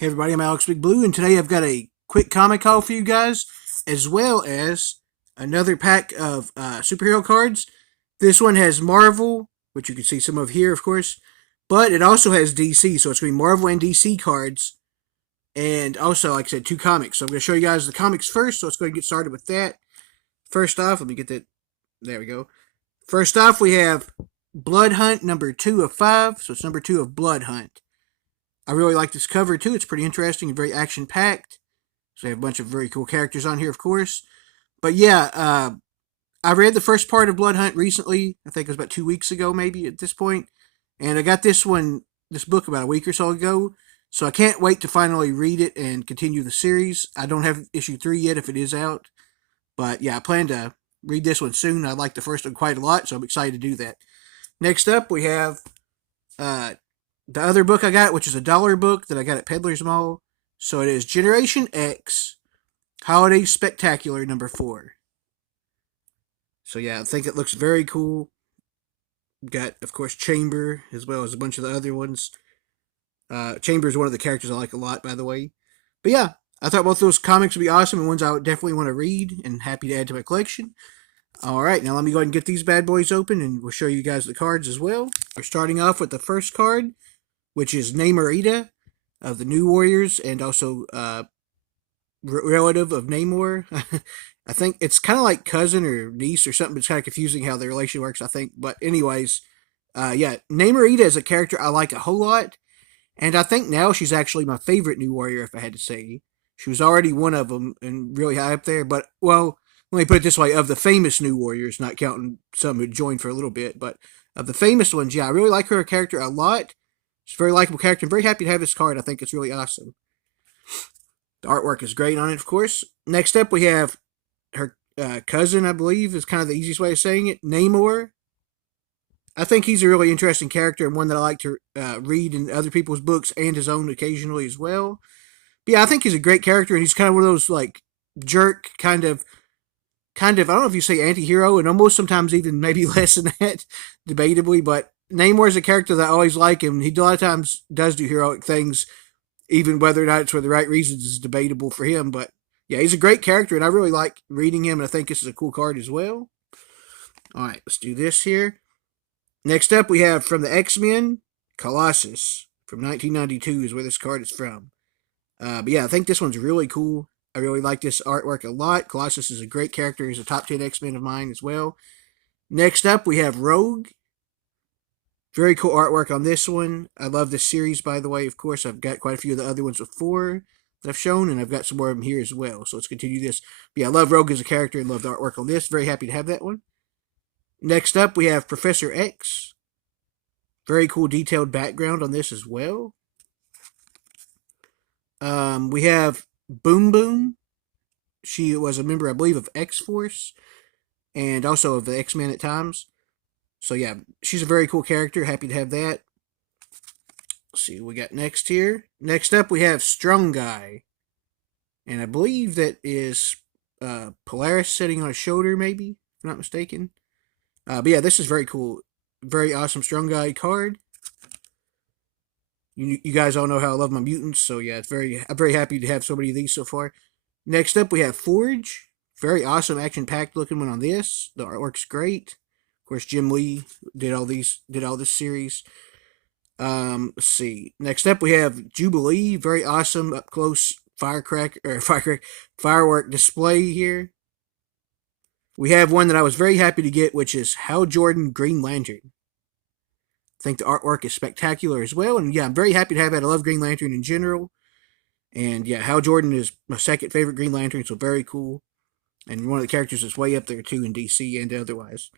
Hey everybody, I'm Alex Big Blue, and today I've got a quick comic haul for you guys, as well as another pack of superhero cards. This one has Marvel, which you can see some of here, of course, but it also has DC, so it's going to be Marvel and DC cards, and also, like I said, two comics. So I'm going to show you guys the comics first, so let's go ahead and get started with that. First off, let me get that. There we go. First off, we have Blood Hunt number 2 of 5, so it's number 2 of Blood Hunt. I really like this cover too. It's pretty interesting and very action packed. So they have a bunch of very cool characters on here, of course. But yeah, I read the first part of Blood Hunt recently. I think it was about 2 weeks ago, maybe at this point. And I got this book about a week or so ago. So I can't wait to finally read it and continue the series. I don't have issue 3 yet if it is out. But yeah, I plan to read this one soon. I like the first one quite a lot, so I'm excited to do that. Next up, we have uh, the other book I got, which is a dollar book that I got at Peddler's Mall. So it is Generation X Holiday Spectacular number 4. So yeah, I think it looks very cool. Got, of course, Chamber as well as a bunch of the other ones. Chamber is one of the characters I like a lot, by the way. But yeah, I thought both those comics would be awesome and ones I would definitely want to read and happy to add to my collection. Alright, now let me go ahead and get these bad boys open and we'll show you guys the cards as well. We're starting off with the first card, which is Namorita of the New Warriors and also relative of Namor. I think it's kind of like cousin or niece or something. It's kind of confusing how the relation works, I think. But anyways, yeah, Namorita is a character I like a whole lot. And I think now she's actually my favorite New Warrior, if I had to say. She was already one of them and really high up there. But, well, let me put it this way, of the famous New Warriors, not counting some who joined for a little bit, but of the famous ones, yeah, I really like her character a lot. She's a very likable character. I'm very happy to have this card. I think it's really awesome. The artwork is great on it, of course. Next up, we have her cousin, I believe, is kind of the easiest way of saying it, Namor. I think he's a really interesting character and one that I like to read in other people's books and his own occasionally as well. But yeah, I think he's a great character, and he's kind of one of those like jerk kind of I don't know if you say anti-hero, and almost sometimes even maybe less than that, debatably. But Namor is a character that I always like him. He a lot of times does do heroic things, even whether or not it's for the right reasons is debatable for him. But yeah, he's a great character, and I really like reading him, and I think this is a cool card as well. All right, let's do this here. Next up, we have from the X-Men, Colossus from 1992 is where this card is from. But yeah, I think this one's really cool. I really like this artwork a lot. Colossus is a great character. He's a top 10 X-Men of mine as well. Next up, we have Rogue. Very cool artwork on this one. I love this series, by the way. Of course, I've got quite a few of the other ones before that I've shown, and I've got some more of them here as well. So let's continue this. But yeah, I love Rogue as a character and love the artwork on this. Very happy to have that one. Next up, we have Professor X. Very cool detailed background on this as well. We have Boom Boom. She was a member, I believe, of X Force and also of the X Men at times. So yeah, she's a very cool character. Happy to have that. Let's see what we got next here. Next up, we have Strong Guy, and I believe that is Polaris sitting on his shoulder, maybe, if I'm not mistaken. But yeah, this is very cool. Very awesome Strong Guy card. You guys all know how I love my mutants, so yeah, I'm very happy to have so many of these so far. Next up, we have Forge. Very awesome, action-packed looking one on this. The artwork's great. Of course, Jim Lee did all this series. Let's see. Next up, we have Jubilee. Very awesome, up close firework display here. We have one that I was very happy to get, which is Hal Jordan Green Lantern. I think the artwork is spectacular as well, and yeah, I'm very happy to have that. I love Green Lantern in general. And yeah, Hal Jordan is my second favorite Green Lantern, so very cool. And one of the characters that's way up there too in DC and otherwise.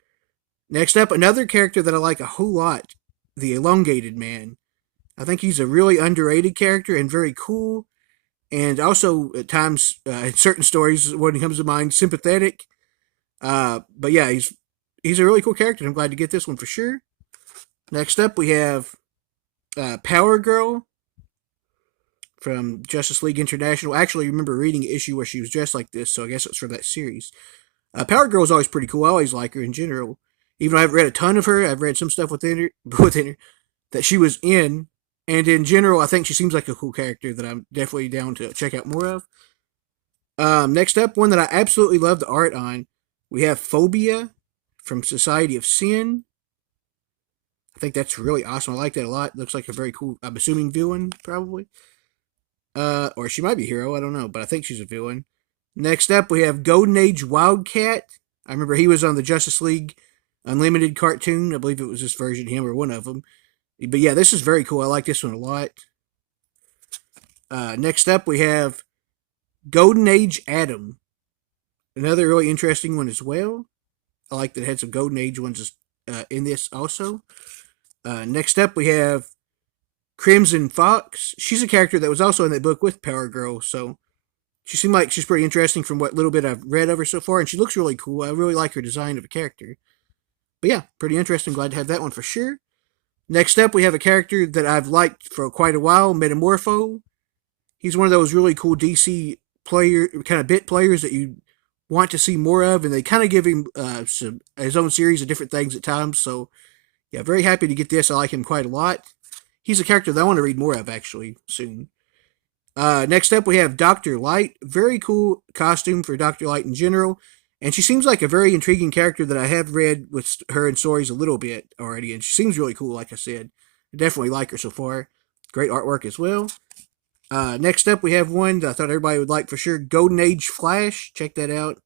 Next up, another character that I like a whole lot, the Elongated Man. I think he's a really underrated character and very cool. And also, at times, in certain stories, when he comes to mind, sympathetic. But yeah, he's a really cool character. And I'm glad to get this one for sure. Next up, we have Power Girl from Justice League International. I actually remember reading an issue where she was dressed like this, so I guess it's from that series. Power Girl is always pretty cool. I always like her in general. Even though I haven't read a ton of her, I've read some stuff within her that she was in And in general, I think she seems like a cool character that I'm definitely down to check out more of. Next up, one that I absolutely love the art on, we have Phobia from Society of Sin. I think that's really awesome. I like that a lot. Looks like a very cool, I'm assuming, villain, probably. Or she might be a hero, I don't know, but I think she's a villain. Next up, we have Golden Age Wildcat. I remember he was on the Justice League Unlimited cartoon. I believe it was this version, him or one of them. But yeah, this is very cool. I like this one a lot. Next up, we have Golden Age Adam. Another really interesting one as well. I like that it had some Golden Age ones in this also. Next up, we have Crimson Fox. She's a character that was also in that book with Power Girl, so she seemed like she's pretty interesting from what little bit I've read of her so far, and she looks really cool. I really like her design of a character. But yeah, pretty interesting. Glad to have that one for sure. Next up, we have a character that I've liked for quite a while, Metamorpho. He's one of those really cool DC player kind of bit players that you want to see more of, and they kind of give him his own series of different things at times. So yeah, very happy to get this. I like him quite a lot. He's a character that I want to read more of actually soon. Next up, we have Dr. Light. Very cool costume for Dr. Light in general. And she seems like a very intriguing character that I have read with her in stories a little bit already. And she seems really cool, like I said. I definitely like her so far. Great artwork as well. Next up, we have one that I thought everybody would like for sure, Golden Age Flash. Check that out.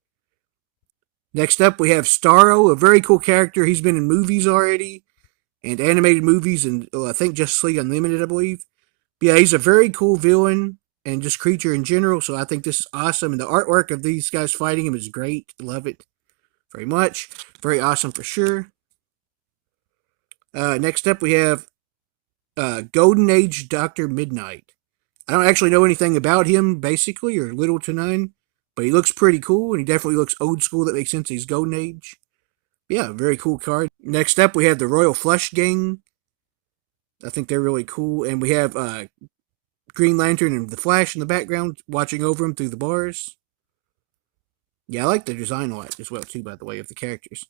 Next up, we have Starro, a very cool character. He's been in movies already and animated movies, and I think Justice League Unlimited, I believe. But yeah, he's a very cool villain and just creature in general, so I think this is awesome. And the artwork of these guys fighting him is great. Love it very much. Very awesome for sure. Next up, we have Golden Age Dr. Midnight. I don't actually know anything about him, basically, or little to none, but he looks pretty cool, and he definitely looks old school. That makes sense. He's Golden Age. But yeah, very cool card. Next up, we have the Royal Flush Gang. I think they're really cool, and we have Green Lantern and the Flash in the background, watching over him through the bars. Yeah, I like the design a lot as well, too, by the way, of the characters.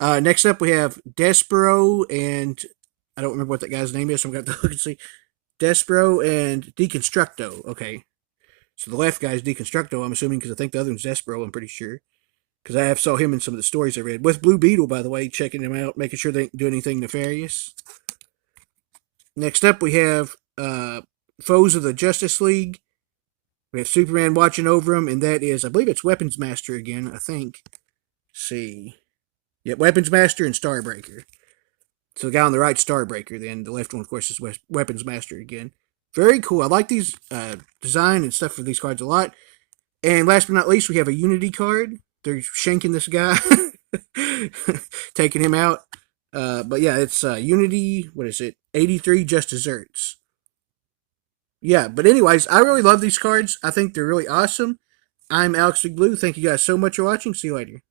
Next up, we have Despero and I don't remember what that guy's name is, so I'm going to have to look and see. Despero and Deconstructo. Okay. So the left guy's Deconstructo, I'm assuming, because I think the other one's Despero, I'm pretty sure. Because I have saw him in some of the stories I read. With Blue Beetle, by the way, checking him out, making sure they don't do anything nefarious. Next up, we have Foes of the Justice League. We have Superman watching over him, and that is, I believe it's Weapons Master again, I think. Let's see. Yep, Weapons Master and Starbreaker. So the guy on the right, Starbreaker, then the left one, of course, is Weapons Master again. Very cool. I like these design and stuff for these cards a lot. And last but not least, we have a Unity card. They're shanking this guy, taking him out. But yeah, it's Unity, what is it? 83 Just Desserts. Yeah, but anyways, I really love these cards. I think they're really awesome. I'm Alex Big Blue. Thank you guys so much for watching. See you later.